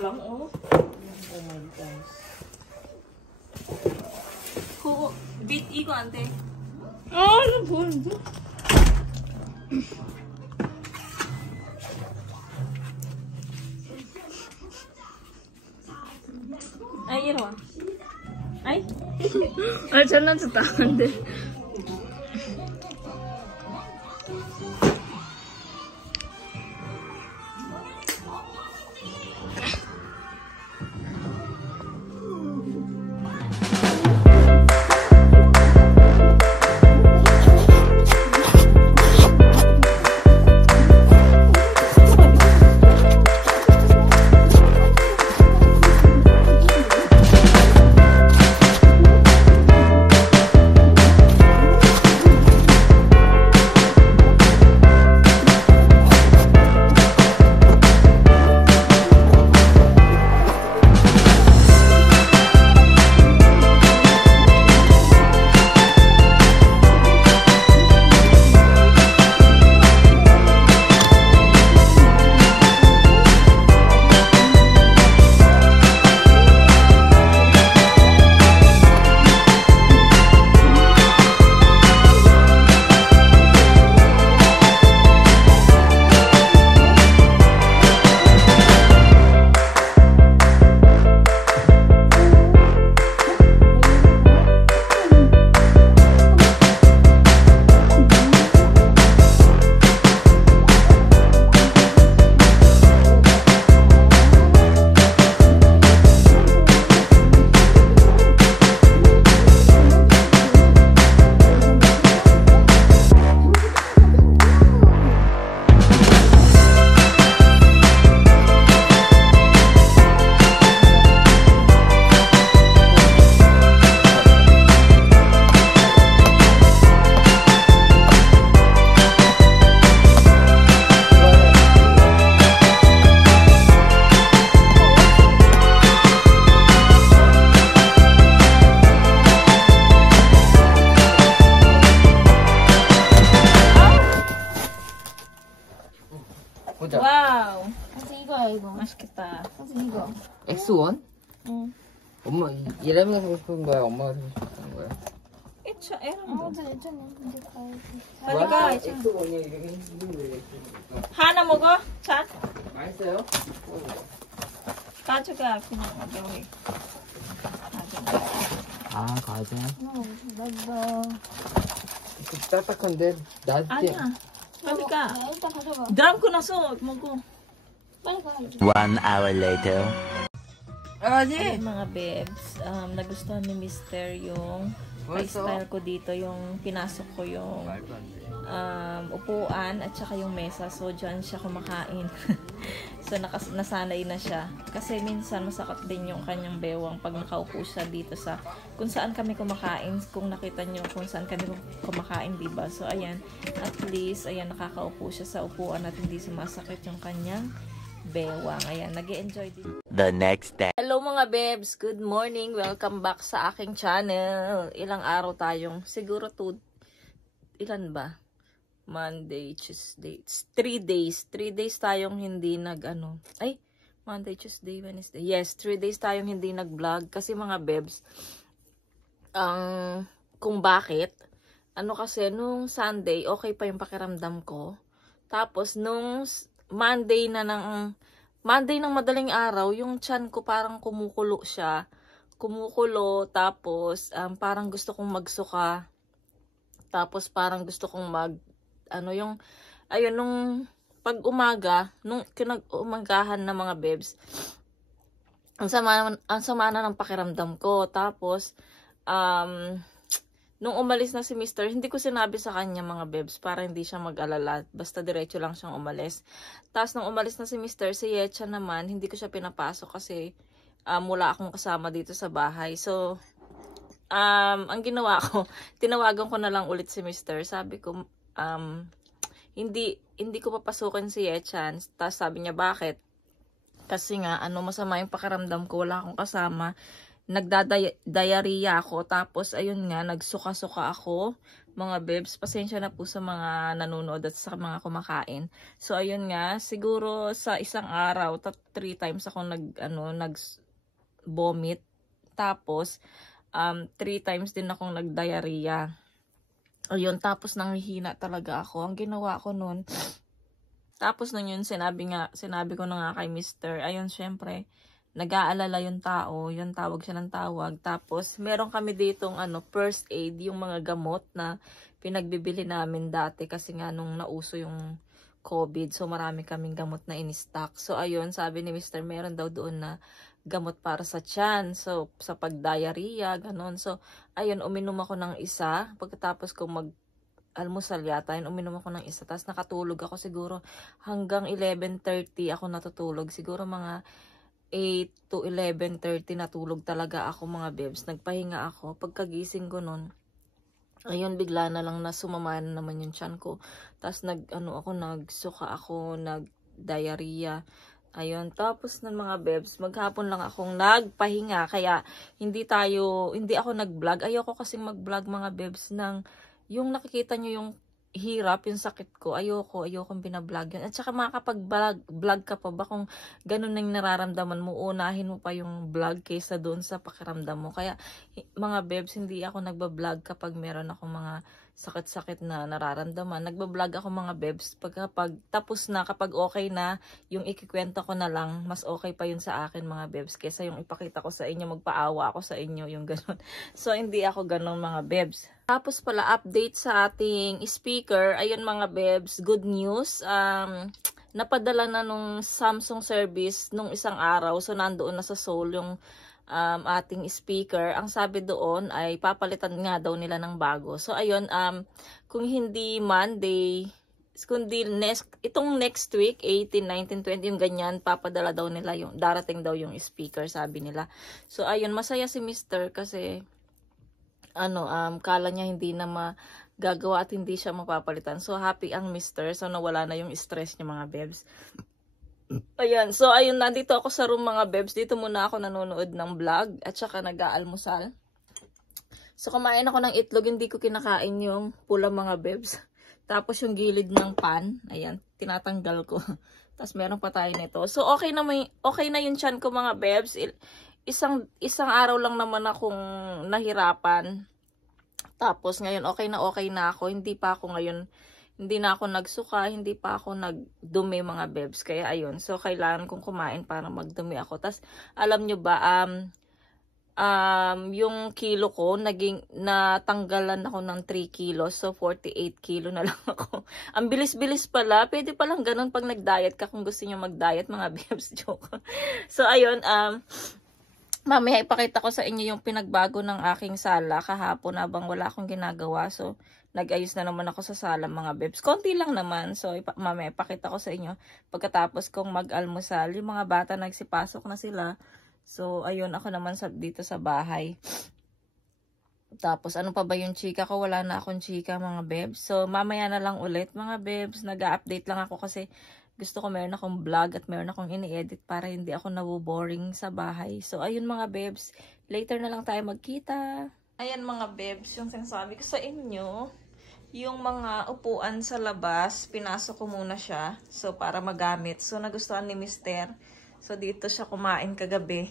lang, oh. Oh my gosh. 그거 밑 이거 안 돼. 나 보는데? 아이 이리 와. 아이. 잘라줬다. 안 돼. 보자. 와우. 선생 이거야 이거. 맛있겠다. 선생 이거. X1? 응. 엄마, 예람이가 사고 싶은 거야? 엄마가 사고 싶은 거야? 애차 애랑. 괜찮아. 이제 가야지. 빨리 가. X1이야, 이름이? 이름이 하나 먹어. 자. 맛있어요? 가져가 그냥 여기. 아, 과자. 나 딱딱한데? 나한테. 아니야. 빨리 가. 일단 가져가. 드럼 끊어서 먹어. 빨리 가. 1 hour later. Ay, mga bebs, nagustuhan ni Mister yung style ko dito, yung pinasok ko yung upuan at saka yung mesa. So, dyan siya kumakain. So, nasanay na siya. Kasi minsan masakit din yung kanyang bewang pag nakaupo siya dito sa kung saan kami kumakain. Kung nakita nyo kung saan kami kumakain, diba? So, ayan. At least, ayan, nakakaupo siya sa upuan at hindi sumasakit yung kanyang bewang. Ayan, nag-e-enjoy din. The next day. Hello mga bebs! Good morning! Welcome back sa aking channel. Ilang araw tayong, siguro ilan ba? Monday, Tuesday. 3 days. 3 days tayong hindi Monday, Tuesday, Wednesday. Yes, 3 days tayong hindi nag-vlog. Kasi mga bebs, kung bakit, kasi nung Sunday, okay pa yung pakiramdam ko. Tapos, nung Monday ng madaling araw, yung tiyan ko parang kumukulo siya. Kumukulo, tapos parang gusto kong magsuka. Tapos parang gusto kong nung pag-umaga, nung kinag-umagahan na mga bebs, ang sama na ng pakiramdam ko. Tapos, nung umalis na si Mr., hindi ko sinabi sa kanya mga bebs para hindi siya mag-alala. Basta diretso lang siyang umalis. Tapos nung umalis na si Mr., si Yecha naman, hindi ko siya pinapasok kasi wala akong kasama dito sa bahay. So, ang ginawa ko, tinawagan ko na lang ulit si Mr. Sabi ko, hindi ko papasukin si Yechan. Tapos sabi niya, bakit? Kasi nga, masama yung pakiramdam ko, wala akong kasama. nagdadiarrhea ako. Tapos, ayun nga, nagsuka-suka ako. Mga bebs, pasensya na po sa mga nanonood at sa mga kumakain. So, ayun nga, siguro sa isang araw, 3 times ako nag-vomit. Tapos, 3 times din akong nagdiarrhea. Ayun, tapos nanghihina talaga ako. Ang ginawa ko nun, tapos nun yun, sinabi ko na nga kay Mr. Ayun, syempre, nag-aalala yung tao, yun tawag siya ng tawag. Tapos, meron kami ditong first aid, yung mga gamot na pinagbibili namin dati kasi nga nung nauso yung COVID. So, marami kaming gamot na in-stock. So, ayun, sabi ni Mr. meron daw doon na gamot para sa tiyan. So, sa pag-diarrhea, ganon. So, ayun, uminom ako ng isa. Pagkatapos ko almusal yata, uminom ako ng isa. Tapos nakatulog ako siguro hanggang 11:30 ako natutulog. Siguro mga 8 to 11:30 natulog talaga ako mga bebs. Nagpahinga ako. Pagkagising ko nun, ayun, bigla na lang na sumama na naman yung tiyan ko. Tapos nagsuka ako, nag-diarrhea. Ayun, tapos ng mga bebs, maghapon lang akong nagpahinga. Kaya hindi ako nag-vlog. Ayoko kasing mag-vlog mga bebs ng yung nakikita nyo yung hirap, yung sakit ko, ayokong binablog yun. At saka makakapag-vlog ka pa ba kung ganun na yung nararamdaman mo, unahin mo pa yung vlog kaysa doon sa pakiramdam mo. Kaya mga bebs, hindi ako nagbablog kapag meron akong mga sakit-sakit na nararamdaman. Nagbablog ako mga bebs kapag tapos na, kapag okay na, yung ikikwento ko na lang, mas okay pa yun sa akin mga bebs kaysa yung ipakita ko sa inyo, magpaawa ako sa inyo, yung ganun. So, hindi ako ganun mga bebs. Tapos pala, update sa ating speaker. Ayun mga bebs, good news. Napadala na nung Samsung service nung isang araw. So, nandoon na sa Seoul yung ating speaker. Ang sabi doon ay papalitan nga daw nila ng bago. So, ayun, kung hindi Monday, kundi itong next week, 18, 19, 20, yung ganyan, papadala daw nila yung, darating daw yung speaker, sabi nila. So, ayun, masaya si Mr. kasi kala niya hindi na magagawa at hindi siya mapapalitan. So, happy ang Mr. So, nawala na yung stress niya mga bebs. Ayan. So, ayun, nandito ako sa room mga bebs. Dito muna ako nanonood ng vlog at saka nag-aalmusal. So, kumain ako ng itlog. Hindi ko kinakain yung pula mga bebs. Tapos, yung gilid ng pan. Ayan, tinatanggal ko. Tapos, meron pa tayo nito. So, okay na yung tiyan ko mga bebs. Isang araw lang naman akong nahirapan. Tapos ngayon okay na ako. Hindi na ako nagsuka, hindi pa ako nagdumi mga bebs. Kaya ayun. So kailangan kong kumain para magdumi ako. Tapos alam nyo ba, yung kilo ko natanggalan ako ng 3 kilos. So 48 kilo na lang ako. Ang bilis-bilis pala. Pwede palang ganun pag nag-diet ka kung gusto nyo mag-diet mga bebs. Joke. So ayun, mamaya ipakita ko sa inyo yung pinagbago ng aking sala kahapon habang wala akong ginagawa. So, nag-ayos na naman ako sa sala mga bebs. Konti lang naman. So, mamaya ipakita ko sa inyo pagkatapos kong mag-almusal. Yung mga bata nagsipasok na sila. So, ayun, ako naman dito sa bahay. Tapos, ano pa ba yung chika ko? Wala na akong chika mga bebs. So, mamaya na lang ulit mga bebs. Nag-update lang ako kasi gusto ko meron akong vlog at meron akong ini-edit para hindi ako naboboring sa bahay. So, ayun mga bebs. Later na lang tayo magkita. Ayan mga bebs, yung sinasabi ko sa inyo, yung mga upuan sa labas, pinasok ko muna siya. So, para magamit. So, nagustuhan ni Mr. So, dito siya kumain kagabi.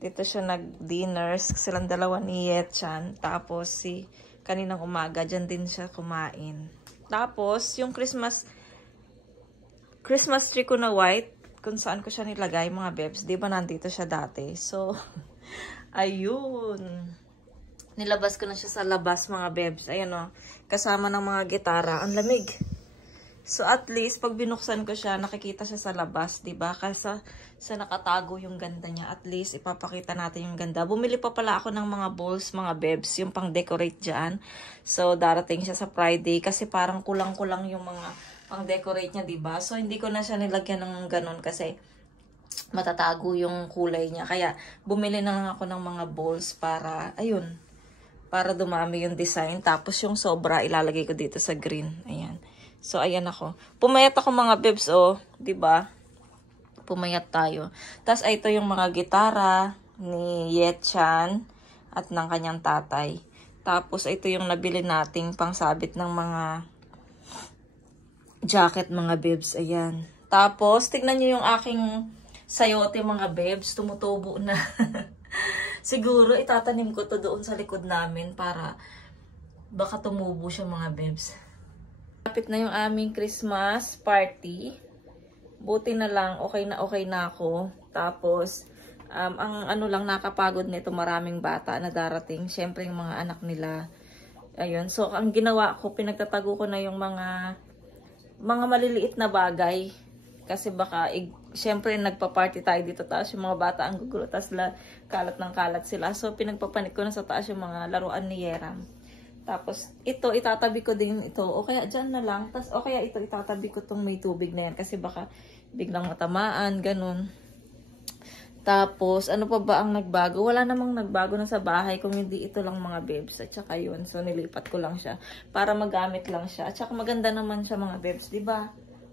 Dito siya nag-dinners. Silang dalawa ni Yetchan. Tapos, kaninang umaga, dyan din siya kumain. Tapos, yung Christmas tree ko na white, kung saan ko siya nilagay mga bebs, di ba nandito siya dati? So, ayun. Nilabas ko na siya sa labas mga bebs. Ayun o, kasama ng mga gitara. Ang lamig. So, at least, pag binuksan ko siya, nakikita siya sa labas, di ba? Kasi sa nakatago yung ganda niya. At least, ipapakita natin yung ganda. Bumili pa pala ako ng mga bowls, mga bebs, yung pang-decorate dyan. So, darating siya sa Friday kasi parang kulang-kulang yung mga pang-decorate niya, diba? So, hindi ko na siya nilagyan ng ganun kasi matatago yung kulay niya. Kaya, bumili na lang ako ng mga bowls para, ayun, para dumami yung design. Tapos, yung sobra, ilalagay ko dito sa green. Ayan. So, ayan ako. Pumayat ako mga bebs, oh. Diba? Pumayat tayo. Tapos, ito yung mga gitara. ni Yetchan at ng kanyang tatay. Tapos, ito yung nabili nating pangsabit ng mga jacket, mga bebs. Ayan. Tapos, tignan nyo yung aking sayote, mga bebs. Tumutubo na. Siguro, itatanim ko to doon sa likod namin para baka tumubo siya, mga bebs. Lapit na yung aming Christmas party. Buti na lang, okay na ako. Tapos, ang ano lang nakapagod nito, maraming bata na darating. Siyempre yung mga anak nila. Ayun. So, ang ginawa ko, pinagtatago ko na yung mga maliliit na bagay. Kasi baka, siyempre nagpa-party tayo dito. Tapos yung mga bata ang gugulo. Tapos kalat ng kalat sila. So, pinagpapanik ko na sa taas yung mga laruan ni Yeram. Tapos, ito, itatabi ko din ito. O kaya, dyan na lang. Tapos, o kaya ito, itatabi ko tong may tubig na yan. Kasi baka, biglang matamaan, ganun. Tapos, ano pa ba ang nagbago? Wala namang nagbago na sa bahay kung hindi ito lang, mga bebs. At saka yun. So, nilipat ko lang siya. Para magamit lang siya. At saka maganda naman siya, mga bebs. Diba?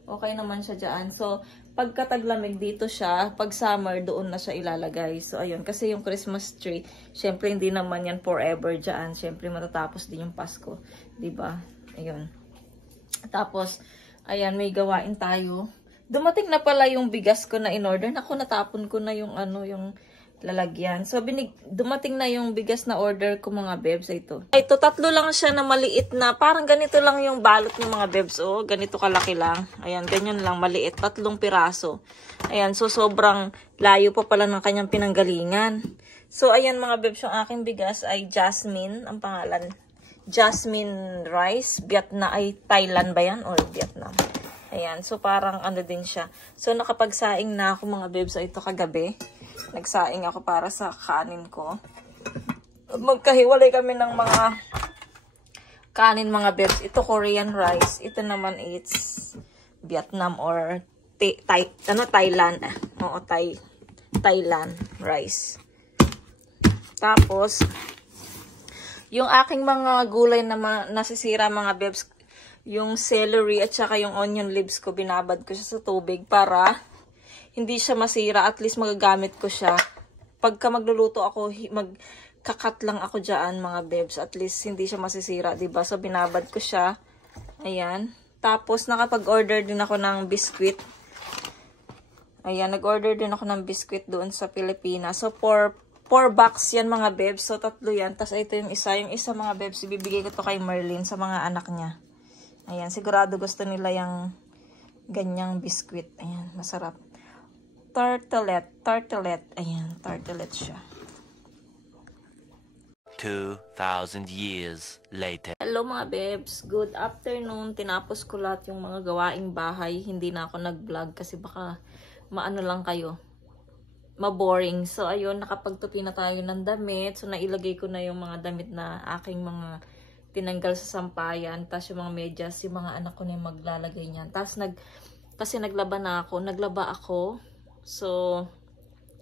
Okay naman siya dyan. So, pagka taglamig dito siya, pag summer, doon na siya ilalagay. So, ayun. Kasi yung Christmas tree, syempre hindi naman yan forever dyan. Syempre matatapos din yung Pasko. Diba? Ayun. Tapos, ayan, may gawain tayo. Dumating na pala yung bigas ko na in-order. Naku, natapon ko na yung yung lalagyan. So, dumating na yung bigas na order ko, mga bebs. Ito, tatlo lang siya na maliit na. Parang ganito lang yung balot ng mga bebs. Oh, ganito kalaki lang. Ayan, ganyan lang, maliit. 3 piraso. Ayan, so sobrang layo pa pala ng kanyang pinanggalingan. So, ayan, mga bebs, yung aking bigas ay Jasmine, ang pangalan. Jasmine rice. Thailand ba yan? Or Vietnam? Ayan, so parang ano din siya. So, nakapagsaing na ako, mga bebs. So, ito kagabi. Nagsaing ako para sa kanin ko. Magkahiwalay kami ng mga kanin, mga bebs. Ito Korean rice. Ito naman it's Vietnam or Thailand. Oo, Thailand rice. Tapos, yung aking mga gulay na nasisira, mga bebs, yung celery at saka yung onion leaves ko, binabad ko siya sa tubig para hindi siya masira. At least magagamit ko siya. Pagka magluluto ako, magkakat lang ako dyan, mga bebs. At least hindi siya masisira, diba? So, binabad ko siya. Ayan. Tapos, nakapag-order din ako ng biscuit. Ayan, nag-order din ako ng biscuit doon sa Pilipinas. So, 4 box yan, mga bebs. So, 3 yan. Tapos, ito yung isa. Yung isa, mga bebs, ibibigay ko to kay Merlin sa mga anak niya. Ayan, sigurado gusto nila yung ganyang biscuit. Ayan, masarap. Tartelet. Ayan, tartelet siya. 2,000 years later. Hello, mga bebs. Good afternoon. Tinapos ko lahat yung mga gawaing bahay. Hindi na ako nag-vlog kasi baka maano lang kayo. Maboring. So, ayun, nakapagtupi na tayo ng damit. So, nailagay ko na yung mga damit na aking mga tinanggal sa sampayan. Tapos yung mga medyas, yung mga anak ko na yung maglalagay niyan. Tapos, kasi naglaba ako. So,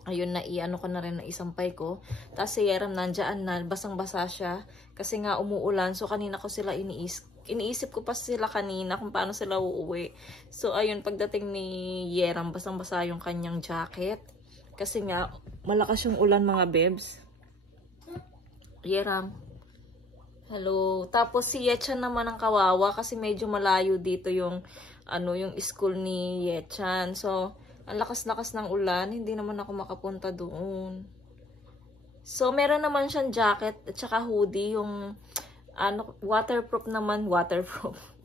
ayun, naiano ko na rin na isampay ko. Tapos si Yeram nandyan na, basang-basa siya. Kasi nga umuulan. So, kanina ko sila iniisip ko pa sila kanina kung paano sila uuwi. So, ayun, pagdating ni Yeram, basang-basa yung kanyang jacket. Kasi nga, malakas yung ulan, mga bebs. Yeram. Hello. Tapos si Yetchan naman ang kawawa kasi medyo malayo dito yung, yung school ni Yetchan. So, ang lakas-lakas ng ulan, hindi naman ako makapunta doon. So, meron naman siyang jacket at saka hoodie, yung waterproof naman,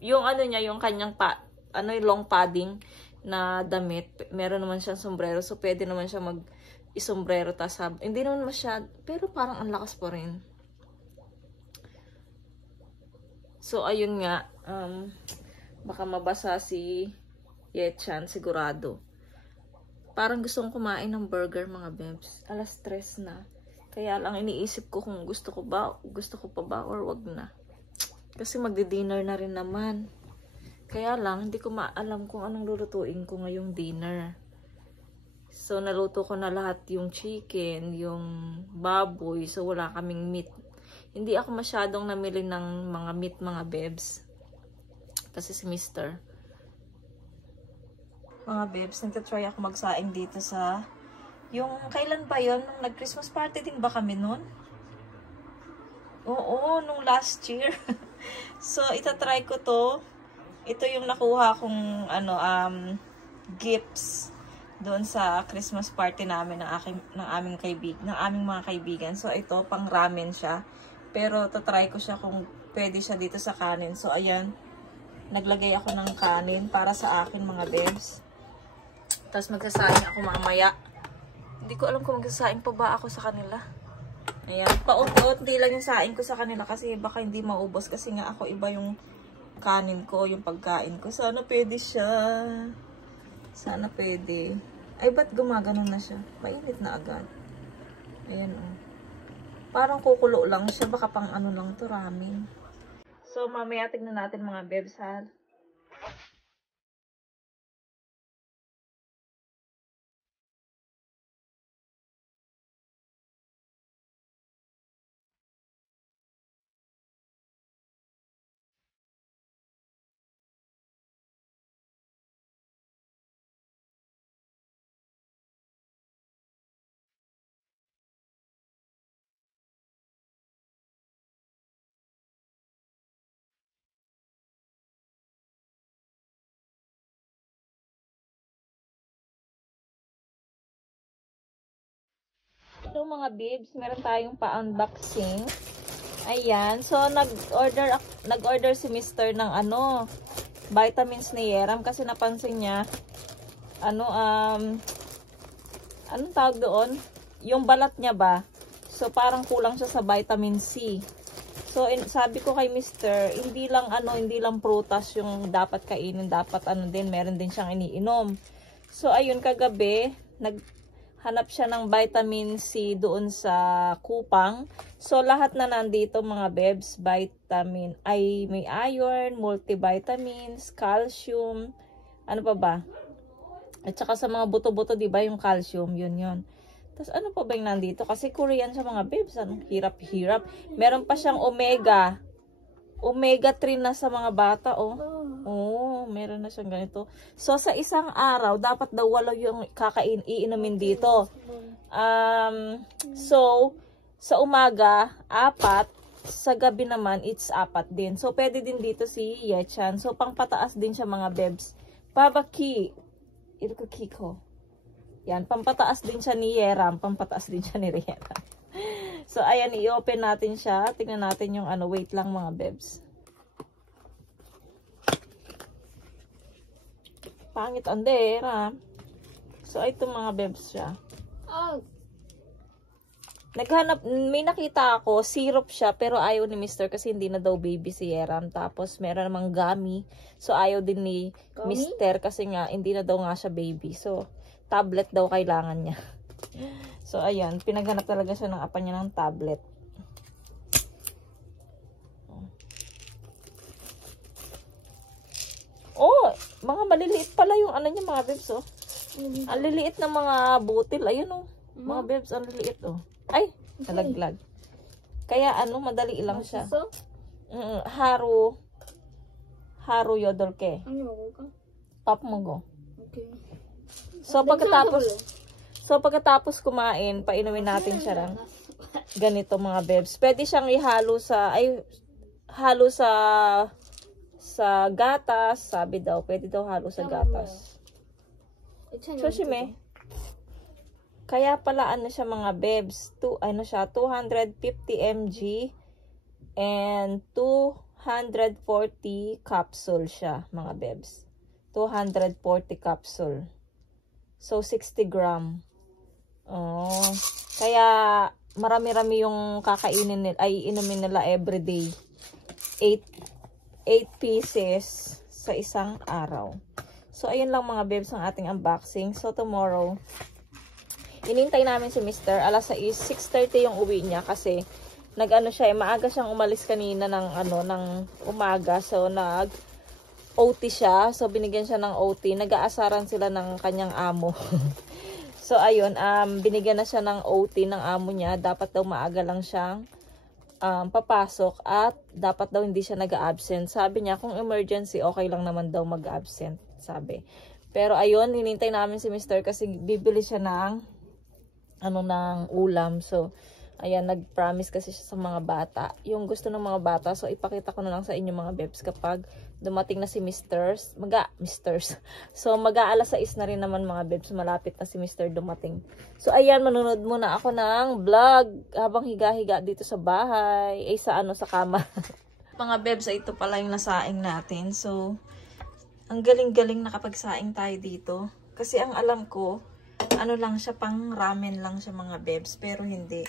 yung niya, yung kanyang yung long padding na damit. Meron naman siyang sombrero, so pwede naman siya mag-isombrero. Hindi naman masyad, pero parang ang lakas pa rin. So, ayun nga, baka mabasa si Yetchan, sigurado. Parang gustong kumain ng burger, mga bebs. 3:00 na. Kaya lang iniisip ko kung gusto ko pa ba or wag na. Kasi magdi-dinner na rin naman. Kaya lang, hindi ko maalam kung anong lulutuin ko ngayong dinner. So, naluto ko na lahat yung chicken, yung baboy. So, wala kaming meat. Hindi ako masyadong namili ng mga meat, mga bebs. Kasi si Mr. Mga bebs, nagtatry ako magsaing dito sa Yung, kailan ba yon? Nung nag-Christmas party din ba kami nun? Oo, nung last year. So, itatry ko to. Ito yung nakuha kong, gifts doon sa Christmas party namin ng aming mga kaibigan. So, ito, pang ramen siya. Pero, tatry ko siya kung pwede siya dito sa kanin. So, ayan. Naglagay ako ng kanin para sa akin, mga bebs. Tapos, magsasaing ako mamaya. Hindi ko alam kung magsasaing pa ba ako sa kanila. Ayan. Paunti-unti lang yung saing ko sa kanila kasi baka hindi maubos. Kasi nga ako iba yung kanin ko, yung pagkain ko. Sana pwede siya. Sana pwede. Ay, ba't gumaganon na siya? Mainit na agad. Ayan, oh. Parang kukulo lang siya. Baka pang ano lang to, ramen. So, mamaya tignan natin mga bebs, ha? So, mga bibs, meron tayong pa-unboxing. Ayan. So, nag-order si Mr. ng vitamins ni Yeram kasi napansin niya, anong tawag doon? Yung balat niya ba? So, parang kulang siya sa vitamin C. So, sabi ko kay Mr., hindi lang prutas yung dapat kainin, dapat meron din siyang iniinom. So, ayun, kagabi, hanap siya ng vitamin C doon sa kupang. So, lahat na nandito mga bebs, may iron, multivitamins, calcium, ano pa ba? At saka sa mga buto-buto, di ba yung calcium, yun. Tapos ano pa ba yung nandito? Kasi Korean sa mga bebs, anong hirap-hirap. Meron pa siyang omega 3 na sa mga bata, oh. Oh, meron na siyang ganito. So, sa isang araw, dapat daw 8 yung iinumin dito. So, sa umaga, 4. Sa gabi naman, it's 4 din. So, pwede din dito si Yechan. So, pangpataas din siya mga bebs. Babaki. Kiko. Yan, pampataas din siya ni Yeram. Pampataas din siya ni Rihanna. So, ayan, i-open natin siya. Tingnan natin yung wait lang mga bebs. Pangit ang dera. So, ito mga bebs siya. May nakita ako, syrup siya, pero ayaw ni Mr. kasi hindi na daw baby si Yeram. Tapos, meron namang gummy. So, ayaw din ni Mr. kasi nga, hindi na daw nga siya baby. So, tablet daw kailangan niya. So, ayan. Pinaghanap talaga siya ng apa niya ng tablet. Oh, mga maliliit pala yung niya mga bebs, oh. Ang liliit na mga butil. Ayun, oh. Mga bebs, ang liliit, oh. Ay, nalaglag. Kaya, madali lang siya. Haru yodolke. Pop mo go. Okay. So, pagkatapos kumain, painumin natin siya lang. Ganito mga bebs. Pwede siyang ihalo sa gatas. Sabi daw, pwede daw halo sa gatas. Shoshime. Kaya pala siya mga bebs. 250 mg and 240 capsule siya mga bebs. 240 capsule. So, 60 gram. Oh. Kaya, marami-rami yung iinumin nila everyday. 8 pieces sa isang araw. So, ayun lang mga bebs ang ating unboxing. So, tomorrow, inintay namin si Mr. Alas 6:30 yung uwi niya kasi maaga siyang umalis kanina ng umaga. So, OT siya. So, binigyan siya ng OT. Nag-aasaran sila ng kanyang amo. So, ayun. Binigyan na siya ng OT ng amo niya. Dapat daw maaga lang siyang papasok at dapat daw hindi siya nag-absent. Sabi niya, kung emergency, okay lang naman daw mag-absent. Sabi. Pero, ayun, hinintay namin si Mr. kasi bibili siya ng ng ulam. So, ayan, nag-promise kasi siya sa mga bata. Yung gusto ng mga bata, so ipakita ko na lang sa inyo mga bebs kapag dumating na si Misters. So, mag-aalas 6 na rin naman mga bebs. Malapit na si Mr. dumating. So, ayan, manunod muna ako ng vlog habang higa-higa dito sa bahay. Sa kama. Mga bebs, ito pala yung nasaing natin. So, ang galing-galing nakapagsaing tayo dito. Kasi ang alam ko, lang siya, pang ramen lang siya mga bebs. Pero hindi.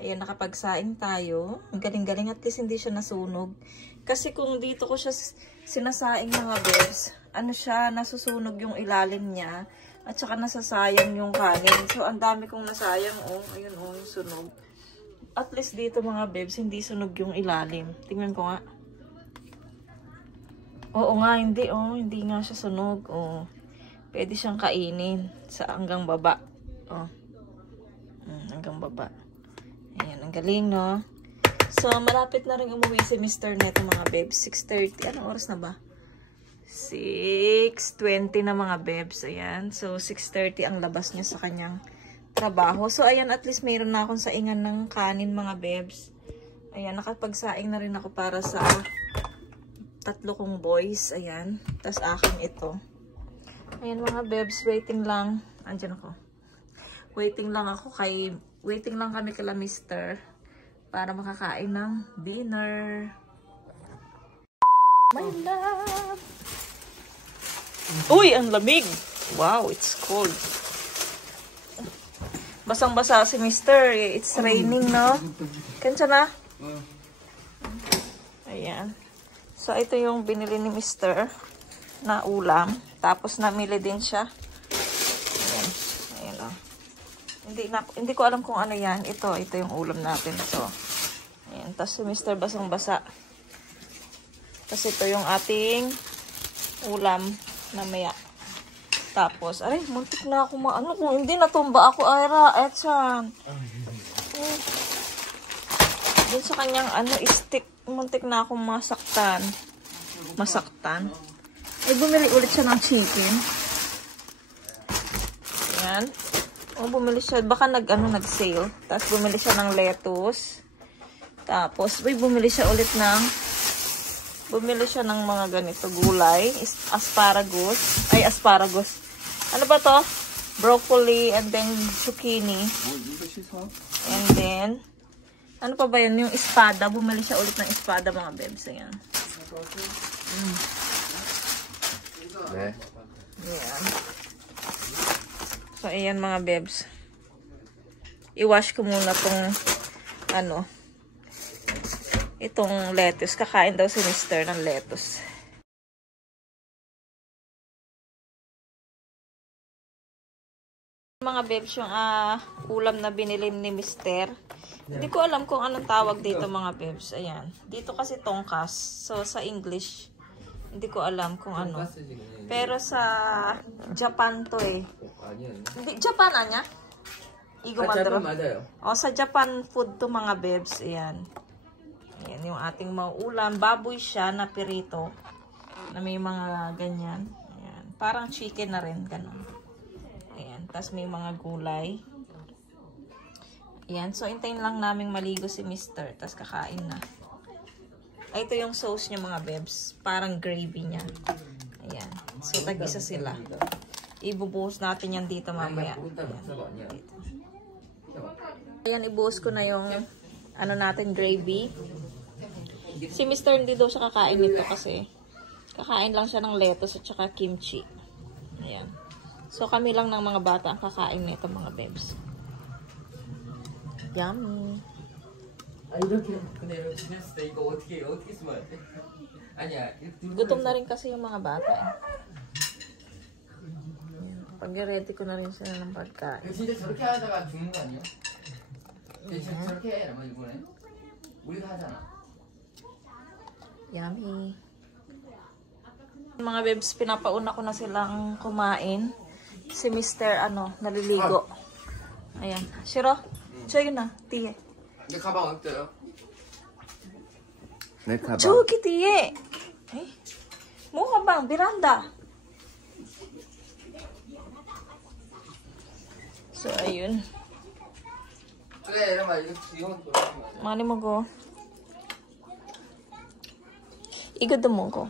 Ayan, nakapagsaing tayo. Ang galing-galing, at least hindi siya nasunog. Kasi kung dito ko siya sinasaing mga bebs, nasusunog yung ilalim niya. At saka nasasayang yung kanin. So, ang dami kong nasayang, ayun, yung sunog. At least dito mga bebs, hindi sunog yung ilalim. Tingnan ko nga. Oo nga, hindi nga siya sunog. Pwede siyang kainin sa hanggang baba. Hanggang baba. Ayan, ang galing, no? So, malapit na rin umuwi si Mr. Neto, mga bebs. 6:30. Anong oras na ba? 6:20 na mga bebs. Ayan. So, 6:30 ang labas niya sa kanyang trabaho. So, ayan, at least mayroon na akong saingan ng kanin, mga bebs. Ayan, nakapagsaing na rin ako para sa 3 kong boys. Ayan. Tas akin ito. Ayan, mga bebs. Waiting lang. Andyan ako. Waiting lang kami kala Mr. para makakain ng dinner. My love! Uy, ang lamig! Wow, it's cold. Basang-basa si Mr. It's raining, no? Kansa na? Ayan. So, ito yung binili ni Mr. na ulam. Tapos, namili din siya. Ayan. Ayan, o. Hindi ko alam kung ano yan. Ito yung ulam natin. So, ayan. Tapos si Mr. basang-basa. Tapos ito yung ating ulam na maya. Tapos, aray, muntik na ako kung hindi natumba ako, etsan. Dun sa kanyang, stick, muntik na ako masaktan. Ay, bumili ulit siya ng chicken. Ayan. Bumili siya, baka nag-sale. Tapos bumili siya ng lettuce. Tapos, bumili siya ng mga ganito gulay. Asparagus. Ano ba to? Broccoli and then zucchini. And then, ano pa ba yun? Yung espada. Bumili siya ulit ng espada, mga bebs. Ayan. Ayan. So, ayan mga bebs. I-wash ko muna itong lettuce. Kakain daw si Mr. ng lettuce. Mga bebs, yung ulam na binili ni Mr. Hindi ko alam kung anong tawag dito mga bebs. Ayan. Dito kasi tongkas. So, sa English, hindi ko alam kung ano. Pero sa Japan to eh. Hindi, Japan anya? Igomandro. Sa Japan food to mga bebs. Ayan. Ayan yung ating mauulam. Baboy siya na pirito. Na may mga ganyan. Ayan. Parang chicken na rin. Ganun. Ayan. Tapos may mga gulay. Ayan. So, hintayin lang namin maligo si Mr. Tapos kakain na. Ito yung sauce niya mga bebs. Parang gravy niya. Ayan. So, tag-isa sila. Ibubuhos natin yan dito mamaya. Ayan, ibuhos ko na yung natin gravy. Si Mr. hindi daw siya kakain nito kasi kakain lang siya ng lettuce at saka kimchi. Ayan. So, kami lang ng mga bata ang kakain nito mga bebs. Yummy! Gutom na rin kasi yung mga bata eh. Pag-ready ko na rin sila ng pagkain. Yummy. Mga bebs, pinapauna ko na silang kumain. Si Mr. naliligo. Ayan. Shiro, yun na. Tiye. 내 가방 어때요? 내 가방. 저기 뒤에. 뭐 가방? 베란다. So, ayun. 그래 이러면 이건 돌아가면 많이 먹어. 이것도 먹어.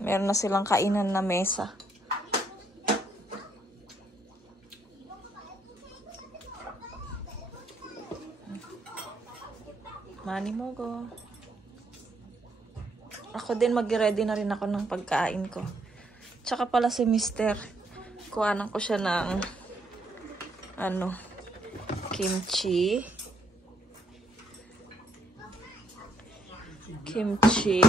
Meron na silang kainan na mesa. Mani mogo. Ako din mag-ready na rin ako ng pagkain ko. Tsaka pala si Mister, kuhanan ko siya ng kimchi. Kimchi.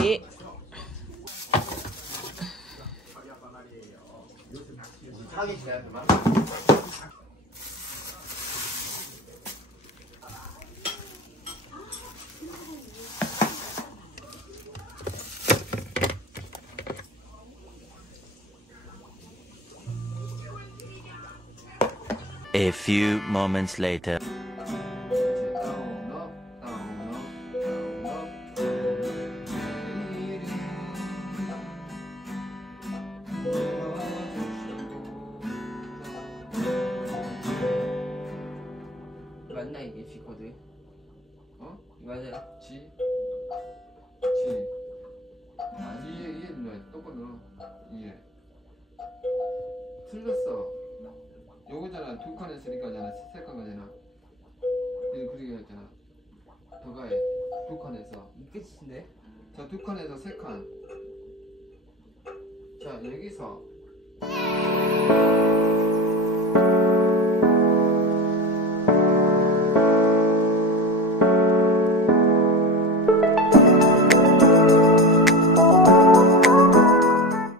A few moments later. 맞나 이게 G 코드? 어? 맞아. G. 아 이게 누나 똑바로 이게 틀렸어. 요거잖아. 두 칸 했으니까잖아. 세 칸 가잖아. 이거 그리게 했잖아. 더 가해. 두 칸에서. 이게 끝인데? 자, 두 칸에서 세 칸. 자, 여기서